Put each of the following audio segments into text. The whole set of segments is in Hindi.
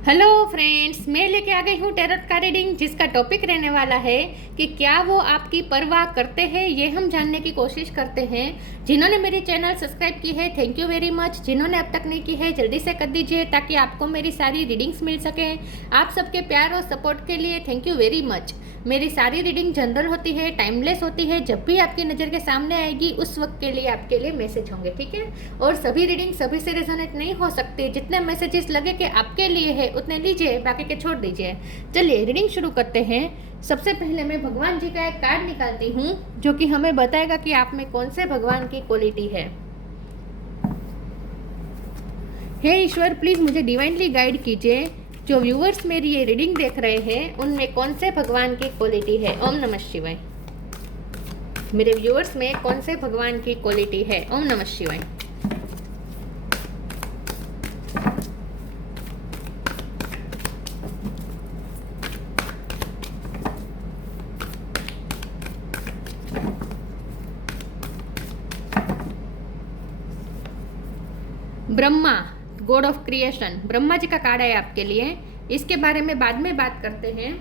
हेलो फ्रेंड्स, मैं लेके आ गई हूँ टैरोट का रीडिंग, जिसका टॉपिक रहने वाला है कि क्या वो आपकी परवाह करते हैं। ये हम जानने की कोशिश करते हैं। जिन्होंने मेरी चैनल सब्सक्राइब की है, थैंक यू वेरी मच। जिन्होंने अब तक नहीं की है, जल्दी से कर दीजिए ताकि आपको मेरी सारी रीडिंग्स मिल सके। आप सबके प्यार और सपोर्ट के लिए थैंक यू वेरी मच। मेरी सारी रीडिंग जनरल होती है, टाइमलेस होती है। जब भी आपकी नज़र के सामने आएगी उस वक्त के लिए आपके लिए मैसेज होंगे, ठीक है। और सभी रीडिंग सभी से रेजोनेट नहीं हो सकती। जितने मैसेजेस लगे कि आपके लिए है उतने लीजिए, बाकी के छोड़ दीजिए। चलिए रीडिंग शुरू करते हैं। सबसे पहले मैं भगवान जी का एक कार्ड निकालती हूँ जो कि हमें बताएगा कि आप में कौन से भगवान की क्वालिटी है। हे ईश्वर, प्लीज़ मुझे डिवाइनली गाइड कीजिए। जो व्यूअर्स मेरी ये रीडिंग देख रहे हैं उनमें कौन से भगवान की क्वालिटी है। ओम नमः शिवाय। मेरे व्यूअर्स में कौन से भगवान की क्वालिटी है। ओम नमः शिवाय। Brahma, god of creation, Brahma ji का कार्ड है आपके लिए। इसके बारे में बाद में बात करते हैं।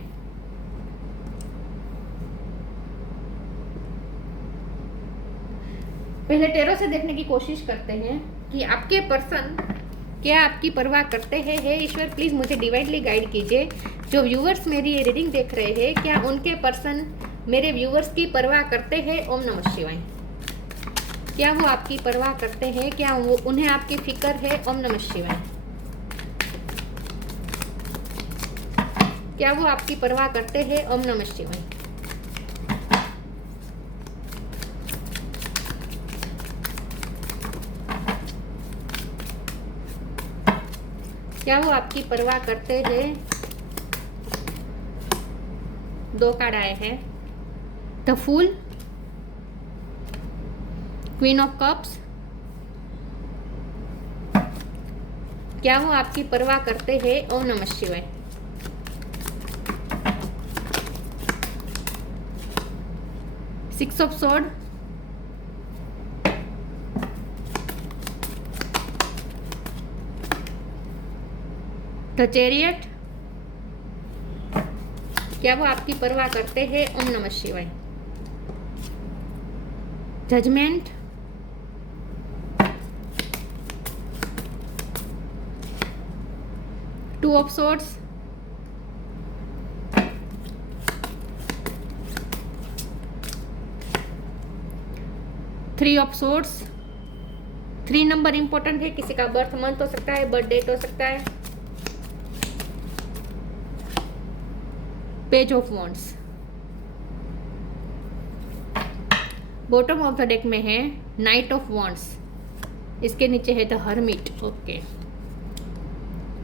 पहले टेरो से देखने की कोशिश करते हैं कि आपके पर्सन क्या आपकी परवाह करते हैं। हे ईश्वर, प्लीज मुझे डिवाइनली गाइड कीजिए। जो व्यूअर्स मेरी ये रीडिंग देख रहे हैं, क्या उनके पर्सन मेरे व्यूअर्स की परवाह करते हैं। ओम नमः शिवाय। क्या वो आपकी परवाह करते हैं? क्या वो उन्हें आपकी फिक्र है। ओम नमः शिवाय। क्या वो आपकी परवाह करते हैं। ओम नमः शिवाय। क्या वो आपकी परवाह करते हैं। दो कार्ड आए हैं, the fool, queen of cups. क्या वो आपकी परवाह करते हैं। ओम नमः शिवाय। Six of sword, the chariot. क्या वो आपकी परवाह करते हैं। ओम नमः शिवाय। Judgement, two of swords, three of swords. 3 number important है। किसी का बर्थ मंथ हो सकता है, बर्थ डेट हो सकता है। Page of wands. Bottom of the deck में है नाइट ऑफ वॉन्ड्स। इसके नीचे है the hermit. Okay,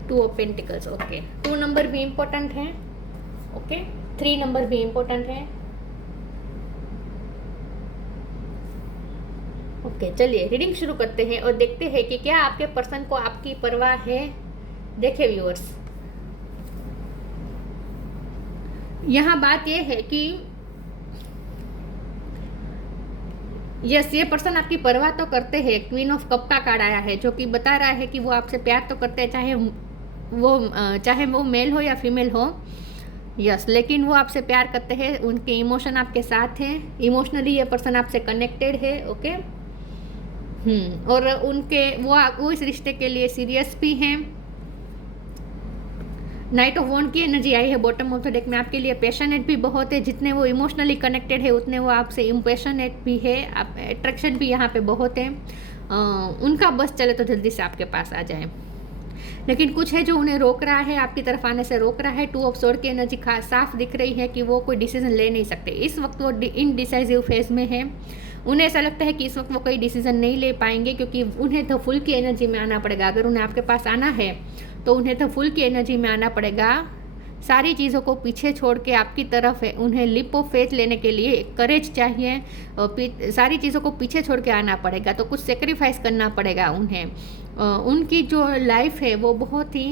2 of pentacles. Okay, 2 number भी इंपॉर्टेंट है। ओके, 3 नंबर भी इंपॉर्टेंट है। ओके, चलिए रीडिंग शुरू करते हैं और देखते हैं कि क्या आपके पर्सन को आपकी परवाह है। देखिए व्यूअर्स, यहाँ बात यह है कि यस, ये पर्सन आपकी परवाह तो करते हैं। क्वीन ऑफ कप का कार्ड आया है जो कि बता रहा है कि वो आपसे प्यार तो करते हैं, चाहे वो मेल हो या फीमेल हो। यस, लेकिन वो आपसे प्यार करते हैं। उनके इमोशन आपके साथ हैं। इमोशनली ये पर्सन आपसे कनेक्टेड है। ओके, और वो इस रिश्ते के लिए सीरियस भी हैं। नाइट ऑफ वॉन्ड की एनर्जी आई है बॉटम ऑफ द डेक में। आपके लिए पैशनेट भी बहुत है। जितने वो इमोशनली कनेक्टेड है उतने वो आपसे इम्पैशनेट भी है। आप अट्रैक्शन भी यहाँ पे बहुत है। उनका बस चले तो जल्दी से आपके पास आ जाए, लेकिन कुछ है जो उन्हें रोक रहा है, आपकी तरफ आने से रोक रहा है। 2 ऑफ स्वॉर्ड की एनर्जी साफ दिख रही है कि वो कोई डिसीजन ले नहीं सकते। इस वक्त वो इनडिसाइसिव फेज में है। उन्हें ऐसा लगता है कि इस वक्त वो कोई डिसीजन नहीं ले पाएंगे, क्योंकि उन्हें द फुल की एनर्जी में आना पड़ेगा। अगर उन्हें आपके पास आना है तो उन्हें द फुल की एनर्जी में आना पड़ेगा। सारी चीज़ों को पीछे छोड़ के आपकी तरफ है। उन्हें लिप ऑफ फेथ लेने के लिए करेज चाहिए। सारी चीज़ों को पीछे छोड़ के आना पड़ेगा, तो कुछ सेक्रीफाइस करना पड़ेगा उन्हें। उनकी जो लाइफ है वो बहुत ही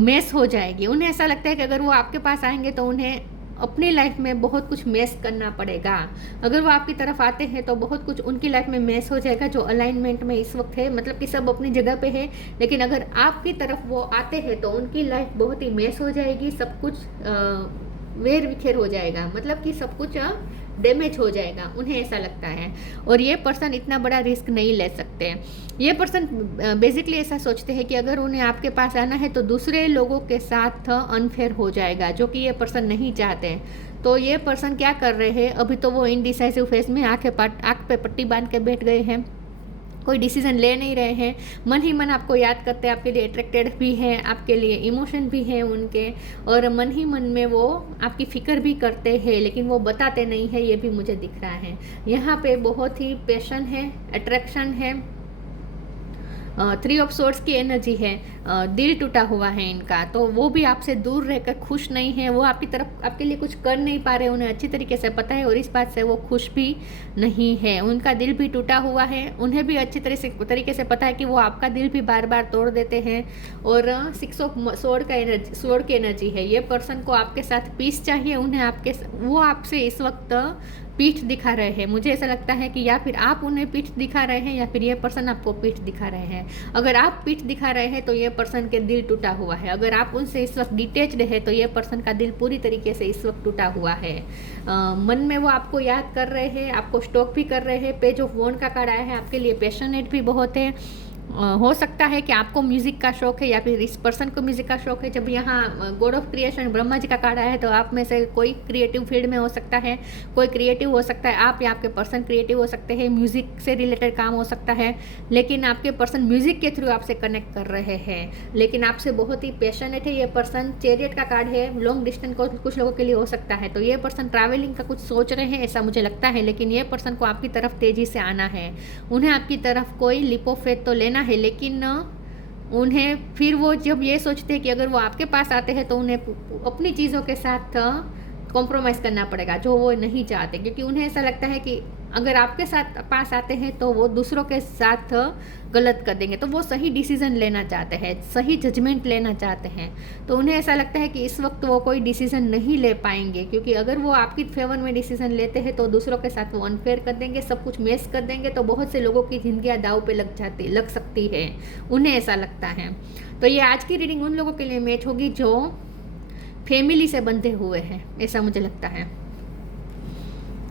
मेस हो जाएगी। उन्हें ऐसा लगता है कि अगर वो आपके पास आएंगे तो उन्हें अपनी लाइफ में बहुत कुछ मेस करना पड़ेगा। अगर वो आपकी तरफ आते हैं तो बहुत कुछ उनकी लाइफ में मेस हो जाएगा जो अलाइनमेंट में इस वक्त है, मतलब कि सब अपनी जगह पे है। लेकिन अगर आपकी तरफ वो आते हैं तो उनकी लाइफ बहुत ही मेस हो जाएगी, सब कुछ वेर विखेर हो जाएगा, मतलब कि सब कुछ डैमेज हो जाएगा, उन्हें ऐसा लगता है। और ये पर्सन इतना बड़ा रिस्क नहीं ले सकते। ये पर्सन बेसिकली ऐसा सोचते हैं कि अगर उन्हें आपके पास आना है तो दूसरे लोगों के साथ अनफेयर हो जाएगा, जो कि ये पर्सन नहीं चाहते। तो ये पर्सन क्या कर रहे हैं, अभी तो वो इनडिसाइसिव फेज में आंख पे पट्टी बांध के बैठ गए हैं, कोई डिसीजन ले नहीं रहे हैं, मन ही मन आपको याद करते हैं, आपके लिए अट्रैक्टेड भी हैं, आपके लिए इमोशन भी हैं उनके, और मन ही मन में वो आपकी फ़िक्र भी करते हैं, लेकिन वो बताते नहीं है, ये भी मुझे दिख रहा है। यहाँ पे बहुत ही पैशन है, अट्रैक्शन है, 3 ऑफ सोर्ड्स की एनर्जी है, दिल टूटा हुआ है इनका, तो वो भी आपसे दूर रहकर खुश नहीं है, वो आपकी तरफ आपके लिए कुछ कर नहीं पा रहे, उन्हें अच्छी तरीके से पता है और इस बात से वो खुश भी नहीं है, उनका दिल भी टूटा हुआ है, उन्हें भी अच्छी तरीके से पता है कि वो आपका दिल भी बार बार तोड़ देते हैं। और 6 ऑफ सोर्ड की एनर्जी है, ये पर्सन को आपके साथ पीस चाहिए, उन्हें वो आपसे इस वक्त पीठ दिखा रहे हैं। मुझे ऐसा लगता है कि या फिर आप उन्हें पीठ दिखा रहे हैं या फिर ये पर्सन आपको पीठ दिखा रहे हैं। अगर आप पीठ दिखा रहे हैं तो ये पर्सन के दिल टूटा हुआ है, अगर आप उनसे इस वक्त डिटेच्ड है तो ये पर्सन का दिल पूरी तरीके से इस वक्त टूटा हुआ है। मन में वो आपको याद कर रहे हैं, आपको स्टॉक भी कर रहे हैं। पेज ऑफ वॉन्ड का कार्ड आया है, आपके लिए पैशनेट भी बहुत है। हो सकता है कि आपको म्यूज़िक का शौक है या फिर इस पर्सन को म्यूज़िक का शौक है। जब यहाँ God of creation Brahma ji का कार्ड आया है तो आप में से कोई क्रिएटिव फील्ड में हो सकता है, कोई क्रिएटिव हो सकता है, आप या आपके पर्सन क्रिएटिव हो सकते हैं, म्यूज़िक से रिलेटेड काम हो सकता है, लेकिन आपके पर्सन म्यूज़िक के थ्रू आपसे कनेक्ट कर रहे हैं, लेकिन आपसे बहुत ही पैशनेट है ये पर्सन। चैरियट का कार्ड है, लॉन्ग डिस्टेंस को कुछ लोगों के लिए हो सकता है, तो ये पर्सन ट्रैवलिंग का कुछ सोच रहे हैं ऐसा मुझे लगता है, लेकिन ये पर्सन को आपकी तरफ तेज़ी से आना है, उन्हें आपकी तरफ कोई लिप ऑफ फेथ तो लेना है, लेकिन उन्हें फिर वो जब ये सोचते हैं कि अगर वो आपके पास आते हैं तो उन्हें अपनी चीज़ों के साथ कॉम्प्रोमाइज़ करना पड़ेगा, जो वो नहीं चाहते, क्योंकि उन्हें ऐसा लगता है कि अगर आपके साथ पास आते हैं तो वो दूसरों के साथ गलत कर देंगे, तो वो सही डिसीज़न लेना चाहते हैं, सही जजमेंट लेना चाहते हैं। तो उन्हें ऐसा लगता है कि इस वक्त वो कोई डिसीज़न नहीं ले पाएंगे, क्योंकि अगर वो आपकी फेवर में डिसीज़न लेते हैं तो दूसरों के साथ वो अनफेयर कर देंगे, सब कुछ मेस कर देंगे, तो बहुत से लोगों की जिंदगियाँ दाव पे लग सकती है, उन्हें ऐसा लगता है। तो ये आज की रीडिंग उन लोगों के लिए मैच होगी जो फैमिली से बंधे हुए हैं, ऐसा मुझे लगता है,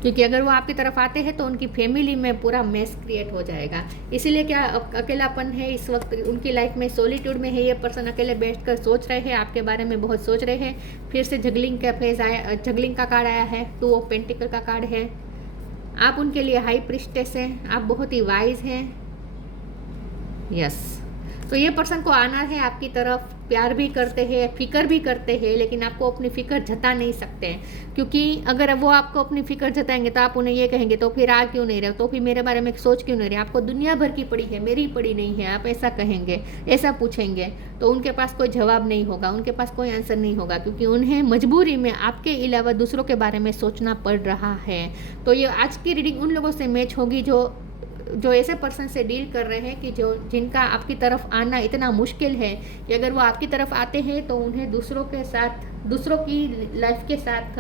क्योंकि अगर वो आपकी तरफ आते हैं तो उनकी फैमिली में पूरा मेस क्रिएट हो जाएगा। इसीलिए क्या अकेलापन है इस वक्त उनकी लाइफ में, सॉलिट्यूड में है, ये पर्सन अकेले बैठकर सोच रहे हैं, आपके बारे में बहुत सोच रहे हैं। फिर से जगलिंग का फेज आया, जगलिंग का कार्ड आया है, 2 ऑफ पेंटिकल का कार्ड है। आप उनके लिए हाई प्रिस्टेस हैं, आप बहुत ही वाइज हैं, यस। तो ये पर्सन को आना है आपकी तरफ, प्यार भी करते हैं, फिक्र भी करते हैं, लेकिन आपको अपनी फ़िक्र जता नहीं सकते, क्योंकि अगर वो आपको अपनी फ़िक्र जताएंगे तो आप उन्हें ये कहेंगे तो फिर आ क्यों नहीं रहे, तो फिर मेरे बारे में सोच क्यों नहीं रहे, आपको दुनिया भर की पड़ी है, मेरी पड़ी नहीं है, आप ऐसा कहेंगे, ऐसा पूछेंगे, तो उनके पास कोई जवाब नहीं होगा, उनके पास कोई आंसर नहीं होगा, क्योंकि उन्हें मजबूरी में आपके अलावा दूसरों के बारे में सोचना पड़ रहा है। तो ये आज की रीडिंग उन लोगों से मैच होगी जो ऐसे पर्सन से डील कर रहे हैं कि जिनका आपकी तरफ आना इतना मुश्किल है कि अगर वो आपकी तरफ आते हैं तो उन्हें दूसरों की लाइफ के साथ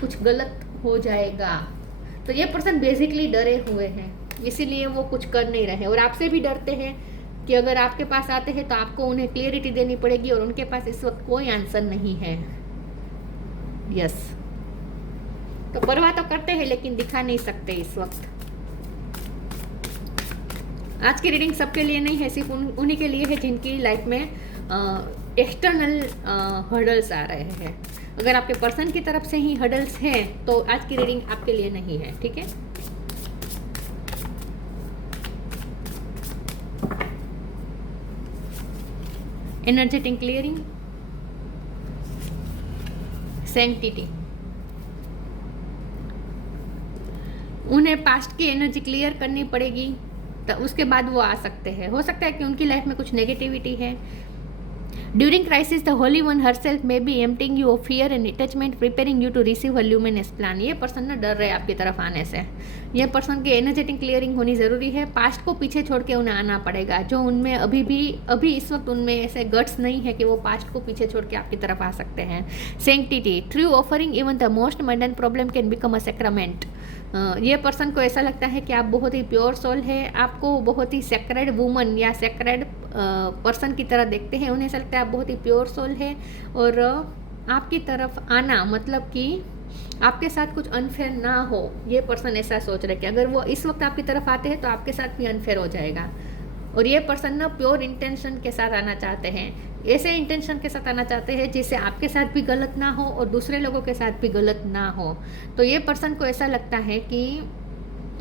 कुछ गलत हो जाएगा। तो ये पर्सन बेसिकली डरे हुए हैं, इसीलिए वो कुछ कर नहीं रहे, और आपसे भी डरते हैं कि अगर आपके पास आते हैं तो आपको उन्हें क्लियरिटी देनी पड़ेगी, और उनके पास इस वक्त कोई आंसर नहीं है, यस। तो परवाह तो करते हैं लेकिन दिखा नहीं सकते इस वक्त। आज की रीडिंग सबके लिए नहीं है, सिर्फ उन्हीं के लिए है जिनकी लाइफ में एक्सटर्नल हर्डल्स आ रहे हैं। अगर आपके पर्सन की तरफ से ही हर्डल्स हैं तो आज की रीडिंग आपके लिए नहीं है, ठीक है। एनर्जेटिक क्लियरिंग, सैंक्टिटी, उन्हें पास्ट की एनर्जी क्लियर करनी पड़ेगी, तो उसके बाद वो आ सकते हैं। हो सकता है कि उनकी लाइफ में कुछ नेगेटिविटी है, During crisis, the Holy One herself may be emptying you of fear and attachment, preparing you to receive her luminous plan. ये पर्सन ना डर रहे हैं आपकी तरफ आने से. ये पर्सन की एनर्जेटिक क्लियरिंग होनी ज़रूरी है. पास्ट को पीछे छोड़ के उन्हें आना पड़ेगा. जो उनमें अभी इस वक्त उनमें ऐसे गट्स नहीं है कि वो पास्ट को पीछे छोड़ के आपकी तरफ आ सकते हैं. Sanctity, through offering even the most mundane problem can become a sacrament. ये पर्सन को ऐसा लगता है कि आप बहुत ही प्योर सोल है, आपको बहुत ही सेक्रेड वुमन या सेक्रेड पर्सन की तरह देखते हैं. उन्हें ऐसा लगता है आप बहुत ही प्योर सोल है और आपकी तरफ आना मतलब कि आपके साथ कुछ अनफेयर ना हो. ये पर्सन ऐसा सोच रहे कि अगर वो इस वक्त आपकी तरफ आते हैं तो आपके साथ भी अनफेयर हो जाएगा. और ये पर्सन ना प्योर इंटेंशन के साथ आना चाहते हैं, ऐसे इंटेंशन के साथ आना चाहते हैं जिससे आपके साथ भी गलत ना हो और दूसरे लोगों के साथ भी गलत ना हो. तो ये पर्सन को ऐसा लगता है कि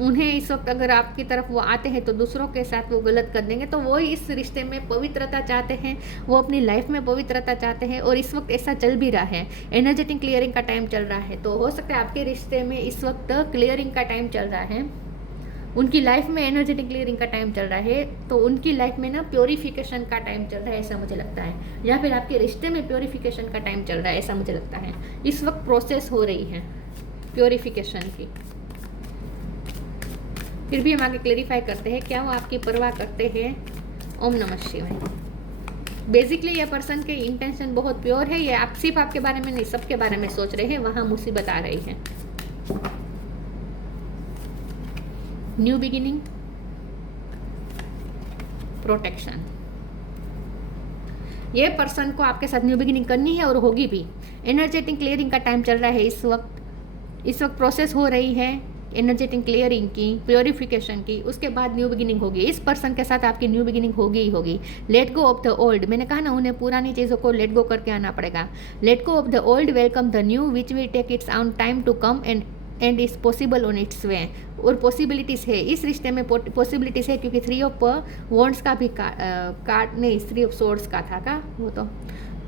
उन्हें इस वक्त अगर आपकी तरफ वो आते हैं तो दूसरों के साथ वो गलत कर देंगे. तो वो इस रिश्ते में पवित्रता चाहते हैं, वो अपनी लाइफ में पवित्रता चाहते हैं और इस वक्त ऐसा चल भी रहा है. एनर्जेटिक क्लियरिंग का टाइम चल रहा है. तो हो सकता है आपके रिश्ते में इस वक्त क्लियरिंग का टाइम चल रहा है, उनकी लाइफ में एनर्जेटिक क्लियरिंग का टाइम चल रहा है. तो उनकी लाइफ में ना प्योरीफिकेशन का टाइम चल रहा है ऐसा मुझे लगता है, या फिर आपके रिश्ते में प्योरीफिकेशन का टाइम चल रहा है ऐसा मुझे लगता है. इस वक्त प्रोसेस हो रही है प्योरीफिकेशन की. फिर भी हम आगे क्लेरिफाई करते हैं क्या वो आपकी परवाह करते हैं. ओम नमः शिवाय. बेसिकली ये पर्सन के इंटेंशन बहुत प्योर है. ये आप सिर्फ आपके बारे में नहीं सबके बारे में सोच रहे हैं. वहाँ मुसीबत आ रही है. New beginning, protection. ये पर्सन को आपके साथ न्यू बिगिनिंग करनी है और होगी भी. एनर्जेटिक क्लियरिंग का टाइम चल रहा है इस वक्त प्रोसेस हो रही है एनर्जेटिक क्लियरिंग की, प्योरिफिकेशन की. उसके बाद न्यू बिगिनिंग होगी. इस पर्सन के साथ आपकी न्यू बिगिनिंग होगी ही होगी. Late go of the old. मैंने कहा ना उन्हें पुरानी चीज़ों को लेट गो करके आना पड़ेगा. Let go of the old, welcome the new which will take its own time to come and is possible on its way. और पॉसिबिलिटीज़ है इस रिश्ते में, पॉसिबिलिटीज़ है क्योंकि 3 ऑफ वॉन्ड्स का भी कार्ड नहीं 3 ऑफ सोर्ड्स का था का वो तो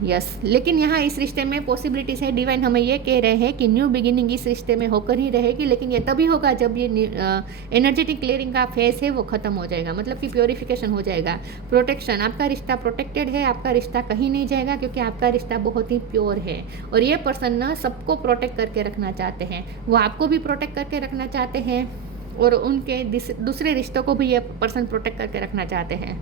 यस. लेकिन यहाँ इस रिश्ते में पॉसिबिलिटीज़ है. डिवाइन हमें ये कह रहे हैं कि न्यू बिगिनिंग इस रिश्ते में होकर ही रहेगी. लेकिन ये तभी होगा जब ये एनर्जेटिक क्लियरिंग का फेस है वो ख़त्म हो जाएगा, मतलब कि प्योरिफिकेशन हो जाएगा. प्रोटेक्शन, आपका रिश्ता प्रोटेक्टेड है, आपका रिश्ता कहीं नहीं जाएगा क्योंकि आपका रिश्ता बहुत ही प्योर है. और ये पर्सन ना सबको प्रोटेक्ट करके रखना चाहते हैं. वो आपको भी प्रोटेक्ट करके रखना चाहते हैं और उनके दूसरे रिश्तों को भी ये पर्सन प्रोटेक्ट करके रखना चाहते हैं.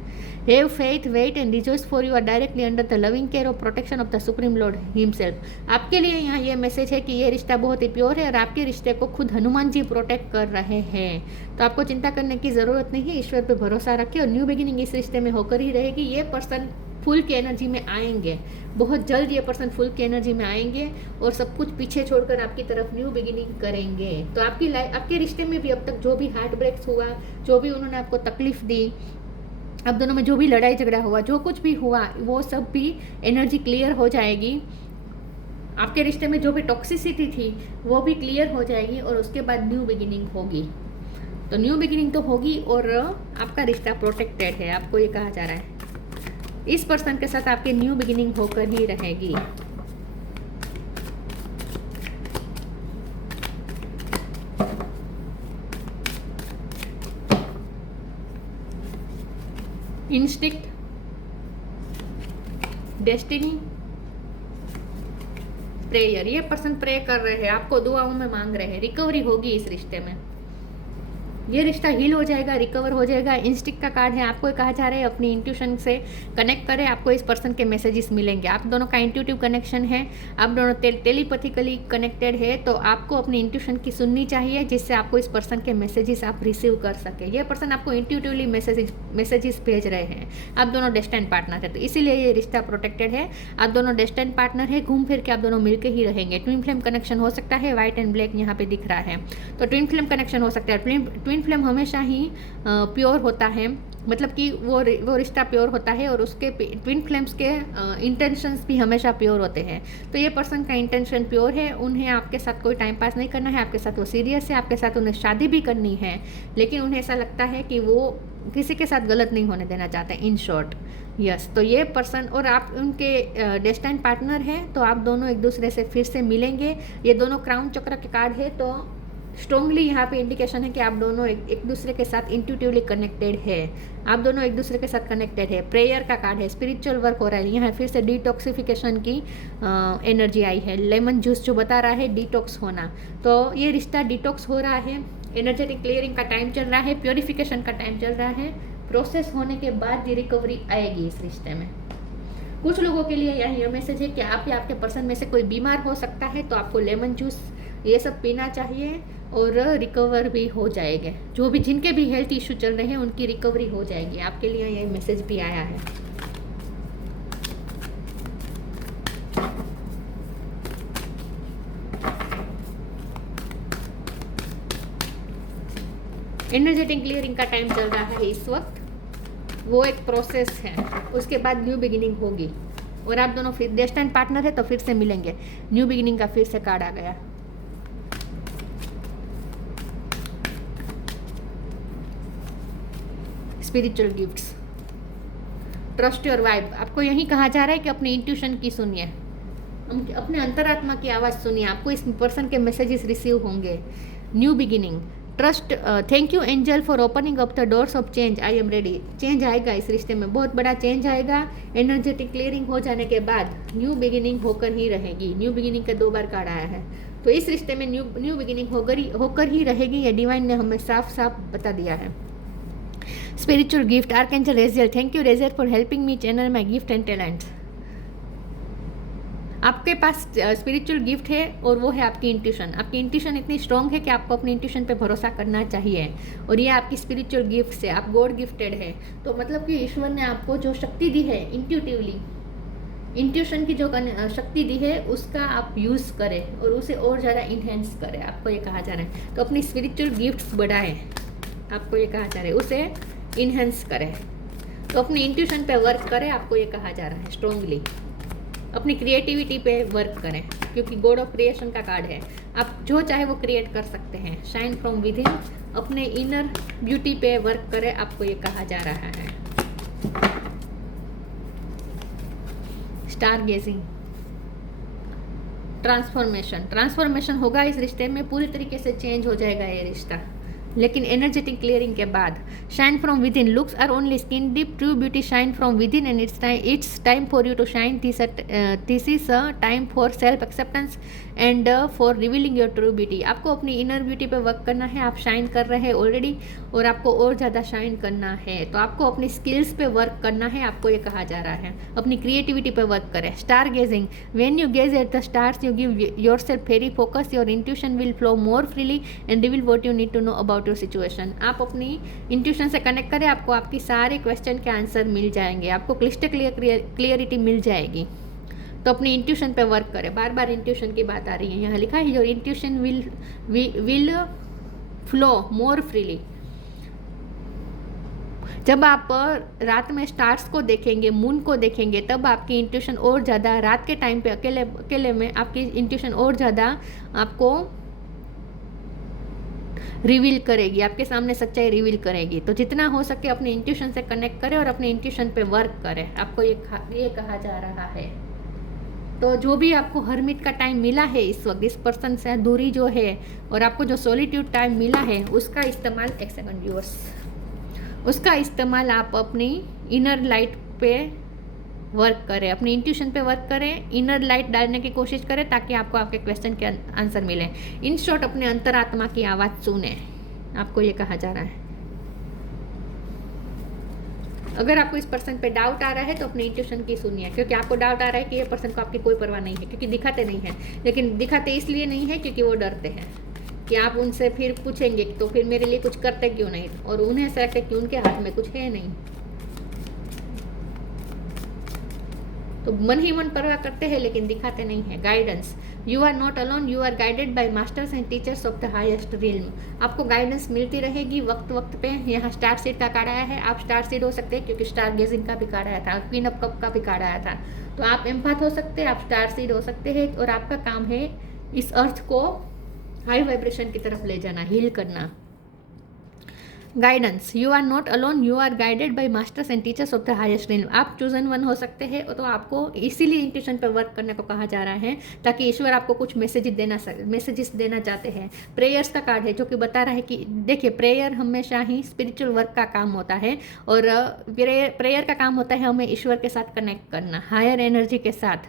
Have faith, wait and rejoice for you are directly under the loving care of protection of the supreme lord himself. आपके लिए यहाँ ये मैसेज है कि ये रिश्ता बहुत ही प्योर है और आपके रिश्ते को खुद हनुमान जी प्रोटेक्ट कर रहे हैं. तो आपको चिंता करने की ज़रूरत नहीं है. ईश्वर पर भरोसा रखें और न्यू बिगिनिंग इस रिश्ते में होकर ही रहेगी. ये पर्सन फुल की एनर्जी में आएंगे, बहुत जल्द ये पर्सन फुल की एनर्जी में आएंगे और सब कुछ पीछे छोड़कर आपकी तरफ न्यू बिगिनिंग करेंगे. तो आपकी लाइफ, आपके रिश्ते में भी अब तक जो भी हार्ट ब्रेक्स हुआ, जो भी उन्होंने आपको तकलीफ दी, अब दोनों में जो भी लड़ाई झगड़ा हुआ, जो कुछ भी हुआ, वो सब भी एनर्जी क्लियर हो जाएगी. आपके रिश्ते में जो भी टॉक्सिसिटी थी वो भी क्लियर हो जाएगी और उसके बाद न्यू बिगिनिंग होगी. तो न्यू बिगिनिंग तो होगी और आपका रिश्ता प्रोटेक्टेड है. आपको ये कहा जा रहा है इस पर्सन के साथ आपकी न्यू बिगिनिंग होकर ही रहेगी. Instinct, destiny, prayer. ये पर्सन प्रे कर रहे हैं, आपको दुआओं में मांग रहे हैं. रिकवरी होगी इस रिश्ते में. ये रिश्ता हील हो जाएगा, रिकवर हो जाएगा. इंस्टिंक्ट का कार्ड है. आपको कहा जा रहा है अपनी इंट्यूशन से कनेक्ट करें, आपको इस पर्सन के मैसेजेस मिलेंगे. आप दोनों का इंट्यूटिव कनेक्शन है, आप दोनों टेलीपैथिकली कनेक्टेड है. तो आपको अपनी इंट्यूशन की सुननी चाहिए जिससे आपको इस पर्सन के मैसेजेस आप रिसीव कर सके. ये पर्सन आपको इंट्यूटिवली मैसेजेस भेज रहे हैं. आप दोनों डेस्टिन्ड पार्टनर है, तो इसीलिए ये रिश्ता प्रोटेक्टेड है. आप दोनों डेस्टिन्ड पार्टनर है, घूम फिर के आप दोनों मिलकर ही रहेंगे. ट्विन फ्लेम कनेक्शन हो सकता है, व्हाइट एंड ब्लैक यहाँ पे दिख रहा है. तो ट्विन फ्लेम कनेक्शन हो सकता है. ट्विन फ्लेम हमेशा ही प्योर होता है, मतलब कि वो रिश्ता प्योर होता है और उसके ट्विन फ्लेम्स के इंटेंशंस भी हमेशा प्योर होते हैं. तो ये पर्सन का इंटेंशन प्योर है. उन्हें आपके साथ कोई टाइम पास नहीं करना है, आपके साथ वो सीरियस है, आपके साथ उन्हें शादी भी करनी है. लेकिन उन्हें ऐसा लगता है कि वो किसी के साथ गलत नहीं होने देना चाहते. In short yes. तो ये पर्सन और आप उनके डेस्टिन्ड पार्टनर हैं. तो आप दोनों एक दूसरे से फिर से मिलेंगे. ये दोनों क्राउन चक्र के कार्ड है. तो स्ट्रॉन्गली यहाँ पे इंडिकेशन है कि आप दोनों एक दूसरे के साथ इंट्यूटिवली कनेक्टेड है, आप दोनों एक दूसरे के साथ कनेक्टेड है। प्रेयर का कार्ड है, स्पिरिचुअल वर्क हो रहा है, यहाँ फिर से डिटॉक्सिफिकेशन की एनर्जी आई है। लेमन जूस जो बता रहा है डिटॉक्स होना, तो ये रिश्ता डिटॉक्स हो रहा है। एनर्जेटिक क्लियरिंग का टाइम चल रहा है, प्योरिफिकेशन का टाइम चल रहा है। प्रोसेस होने के बाद ये रिकवरी आएगी इस रिश्ते में। कुछ लोगों के लिए यही मैसेज है कि आप या आपके पर्सन में से कोई बीमार हो सकता है, तो आपको लेमन जूस ये सब पीना चाहिए और रिकवर भी हो जाएंगे। जो भी जिनके भी हेल्थ इशू चल रहे हैं उनकी रिकवरी हो जाएगी। आपके लिए ये मैसेज भी आया है। एनर्जेटिक क्लियरिंग का टाइम चल रहा है इस वक्त, वो एक प्रोसेस है, उसके बाद न्यू बिगिनिंग होगी। और आप दोनों फिर डेस्टिन्ड पार्टनर है तो फिर से मिलेंगे। न्यू बिगिनिंग का फिर से कार्ड आ गया। Spiritual gifts, trust your vibe. आपको यही कहा जा रहा है कि अपनी इंट्यूशन की सुनिए, अपने अंतरात्मा की आवाज़ सुनिए। आपको इस पर्सन के मैसेजेस रिसीव होंगे। New beginning, trust, thank you angel for opening up the doors of change, I am ready. Change आएगा इस रिश्ते में, बहुत बड़ा चेंज आएगा। एनर्जेटिक क्लियरिंग हो जाने के बाद न्यू बिगिनिंग होकर ही रहेगी। न्यू बिगिनिंग का 2 बार कार्ड आया है, तो इस रिश्ते में न्यू बिगिनिंग होकर ही रहेगी। ये डिवाइन ने हमें साफ साफ बता दिया है। Spiritual gift, archangel Raziel, thank you Raziel for helping me channel my gift and talents. आपके पास स्पिरिचुअल गिफ्ट है और वो है आपकी इंट्यूशन। आपकी इंट्यूशन इतनी स्ट्रांग है कि आपको अपनी इंट्यूशन पे भरोसा करना चाहिए, और ये आपकी स्पिरिचुअल गिफ्ट है। आप गॉड गिफ्टेड है, तो मतलब कि ईश्वर ने आपको जो शक्ति दी है इंट्यूटिवली, इंट्यूशन की जो शक्ति दी है उसका आप यूज़ करें और उसे और ज़्यादा इन्हेंस करें। आपको ये कहा जा रहा है, तो अपनी स्पिरिचुअल गिफ्ट्स बढ़ाएं। आपको ये कहा जा रहा है उसे इन्हेंस करें, तो अपनी इंट्यूशन पे वर्क करें। आपको ये कहा जा रहा है स्ट्रांगली अपनी क्रिएटिविटी पे वर्क करें, क्योंकि गॉड ऑफ क्रिएशन का कार्ड है। आप जो चाहे वो क्रिएट कर सकते हैं। शाइन फ्रॉम विद इन, अपने इनर ब्यूटी पे वर्क करें। आपको ये कहा जा रहा है। स्टार गेजिंग, ट्रांसफॉर्मेशन होगा इस रिश्ते में, पूरी तरीके से चेंज हो जाएगा ये रिश्ता, लेकिन एनर्जेटिक क्लियरिंग के बाद। Shine from within, looks are only skin deep, true beauty shine from within and it's time for you to shine. This is a time for self acceptance and for revealing your true beauty. आपको अपनी इनर ब्यूटी पे वर्क करना है। आप शाइन कर रहे हैं ऑलरेडी, और आपको और ज़्यादा शाइन करना है, तो आपको अपनी स्किल्स पे वर्क करना है। आपको ये कहा जा रहा है अपनी क्रिएटिविटी पे वर्क करें। Star gazing, when you gaze at the stars you give yourself very focus, your intuition will flow more freely and reveal what you need to know about your situation. आप अपनी इंट्यूशन से कनेक्ट करें, आपको आपकी सारे क्वेश्चन के आंसर मिल जाएंगे, आपको क्लिस्टर क्लियरिटी मिल जाएगी। तो अपनी इंट्यूशन पे वर्क करें। बार बार इंट्यूशन की बात आ रही है, यहाँ लिखा है your intuition will flow more freely. जब आप रात में स्टार्स को देखेंगे, मून को देखेंगे, तब आपकी इंट्यूशन और ज़्यादा, रात के टाइम पे अकेले में आपकी इंट्यूशन और ज़्यादा आपको रिवील करेगी, आपके सामने सच्चाई रिवील करेगी। तो जितना हो सके अपने इंट्यूशन से कनेक्ट करें और अपने इंट्यूशन पे वर्क करें। आपको ये कहा जा रहा है। तो जो भी आपको हर्मिट का टाइम मिला है इस वक्त, इस पर्सन से दूरी जो है, और आपको जो सॉलिट्यूड टाइम मिला है, उसका इस्तेमाल, एक सेकंड व्यूअर्स, उसका इस्तेमाल आप अपनी इनर लाइट पे वर्क करें, अपनी इंट्यूशन पे वर्क करें, इनर लाइट डालने की कोशिश करें, ताकि आपको आपके क्वेश्चन के आंसर मिले। इन शॉर्ट अपने अंतरात्मा की आवाज़ सुने। आपको ये कहा जा रहा है। अगर आपको इस पर्सन पे डाउट आ रहा है तो अपनी इंट्यूशन की सुनिए, क्योंकि आपको डाउट आ रहा है कि ये पर्सन को आपकी कोई परवाह नहीं है, क्योंकि दिखाते नहीं है। लेकिन दिखाते इसलिए नहीं है क्योंकि वो डरते हैं कि आप उनसे फिर पूछेंगे तो फिर मेरे लिए कुछ करते क्यों नहीं, और उन्हें ऐसा लगता है कि उनके हाथ में कुछ है नहीं, तो मन ही मन परवाह करते हैं लेकिन दिखाते नहीं है। Guidance, you are not alone, you are guided by masters and teachers of the highest realm. आपको गाइडेंस मिलती रहेगी वक्त वक्त पे। यहाँ स्टार सीड का कार्ड आया है, आप स्टार सीड हो सकते हैं, क्योंकि स्टार गेजिंग का भी कार्ड आया था, क्वीन ऑफ कप का भी कार्ड आया था। तो आप एम्पैथ हो सकते हैं, आप स्टार सीड हो सकते हैं, और आपका काम है इस अर्थ को हाई वाइब्रेशन की तरफ ले जाना, हील करना। Guidance, you are not alone, you are guided by masters and teachers of the highest range. आप चूजन वन हो सकते हैं, तो आपको इसीलिए इंट्यूशन पे वर्क करने को कहा जा रहा है, ताकि ईश्वर आपको कुछ मैसेजेस देना चाहते हैं। प्रेयर्स का कार्ड है जो कि बता रहा है कि देखिए, प्रेयर हमेशा ही स्पिरिचुअल वर्क का काम होता है, और प्रेयर का काम होता है हमें ईश्वर के साथ कनेक्ट करना, हायर एनर्जी के साथ,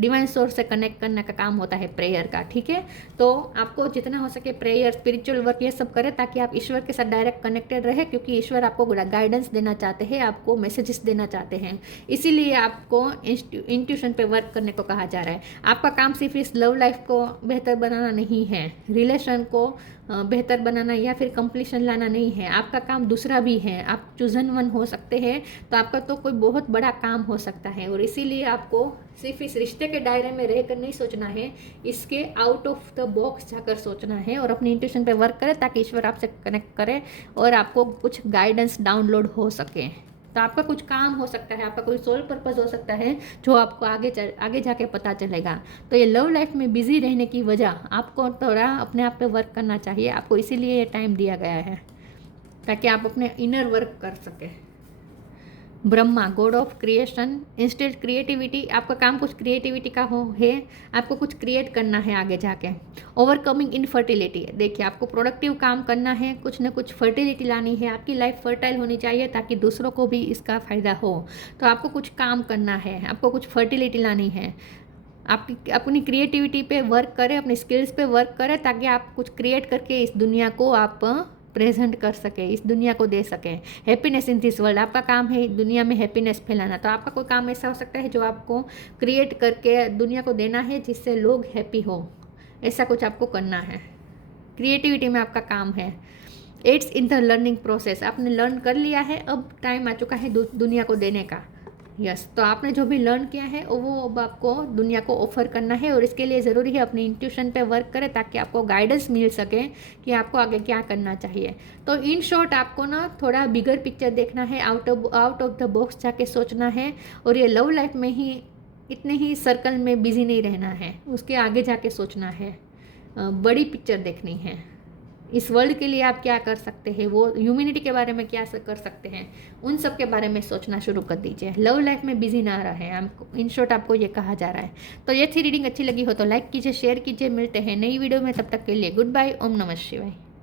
डिवाइन सोर्स से कनेक्ट करने का काम होता है प्रेयर का, ठीक है। तो आपको जितना हो सके प्रेयर, स्पिरिचुअल वर्क ये सब करें, ताकि आप ईश्वर के साथ डायरेक्ट कनेक्टेड रहे, क्योंकि ईश्वर आपको गाइडेंस देना चाहते हैं, आपको मैसेजेस देना चाहते हैं। इसीलिए आपको इंट्यूशन पे वर्क करने को कहा जा रहा है। आपका काम सिर्फ इस लव लाइफ को बेहतर बनाना नहीं है, रिलेशन को बेहतर बनाना या फिर कंप्लीशन लाना नहीं है। आपका काम दूसरा भी है। आप चूजन वन हो सकते हैं, तो आपका तो कोई बहुत बड़ा काम हो सकता है, और इसीलिए आपको सिर्फ इस रिश्ते के दायरे में रहकर नहीं सोचना है, इसके आउट ऑफ द बॉक्स जाकर सोचना है, और अपनी इंट्यूशन पे वर्क करें, ताकि ईश्वर आपसे कनेक्ट करे और आपको कुछ गाइडेंस डाउनलोड हो सके। तो आपका कुछ काम हो सकता है, आपका कोई सोल पर्पस हो सकता है, जो आपको आगे जाके पता चलेगा। तो ये लव लाइफ में बिजी रहने की वजह, आपको थोड़ा अपने आप पे वर्क करना चाहिए। आपको इसीलिए ये टाइम दिया गया है, ताकि आप अपने इनर वर्क कर सके। Brahma, god of creation, instead creativity, आपका काम कुछ क्रिएटिविटी का है, आपको कुछ क्रिएट करना है आगे जाके। ओवरकमिंग इनफर्टिलिटी, देखिए आपको प्रोडक्टिव काम करना है, कुछ ना कुछ फर्टिलिटी लानी है, आपकी लाइफ फर्टाइल होनी चाहिए, ताकि दूसरों को भी इसका फ़ायदा हो। तो आपको कुछ काम करना है, आपको कुछ फर्टिलिटी लानी है। आप अपनी क्रिएटिविटी पे वर्क करें, अपनी स्किल्स पे वर्क करें, ताकि आप कुछ क्रिएट करके इस दुनिया को आप प्रेजेंट कर सके, इस दुनिया को दे सके। हैप्पीनेस इन दिस वर्ल्ड, आपका काम है दुनिया में हैप्पीनेस फैलाना। तो आपका कोई काम ऐसा हो सकता है जो आपको क्रिएट करके दुनिया को देना है, जिससे लोग हैप्पी हो, ऐसा कुछ आपको करना है। क्रिएटिविटी में आपका काम है। It's in the learning process, आपने लर्न कर लिया है, अब टाइम आ चुका है दुनिया को देने का। यस, तो आपने जो भी लर्न किया है वो अब आपको दुनिया को ऑफर करना है, और इसके लिए ज़रूरी है अपनी इंट्यूशन पे वर्क करें, ताकि आपको गाइडेंस मिल सके कि आपको आगे क्या करना चाहिए। तो इन शॉर्ट आपको ना थोड़ा बिगर पिक्चर देखना है, आउट ऑफ द बॉक्स जाके सोचना है, और ये लव लाइफ में ही इतने ही सर्कल में बिजी नहीं रहना है, उसके आगे जाके सोचना है, बड़ी पिक्चर देखनी है। इस वर्ल्ड के लिए आप क्या कर सकते हैं, वो ह्यूमैनिटी के बारे में क्या कर सकते हैं, उन सब के बारे में सोचना शुरू कर दीजिए। लव लाइफ में बिजी ना रहे, हमको इन शॉर्ट आपको ये कहा जा रहा है। तो ये थी रीडिंग, अच्छी लगी हो तो लाइक कीजिए, शेयर कीजिए। मिलते हैं नई वीडियो में, तब तक के लिए गुड बाय। ओम नमः शिवाय।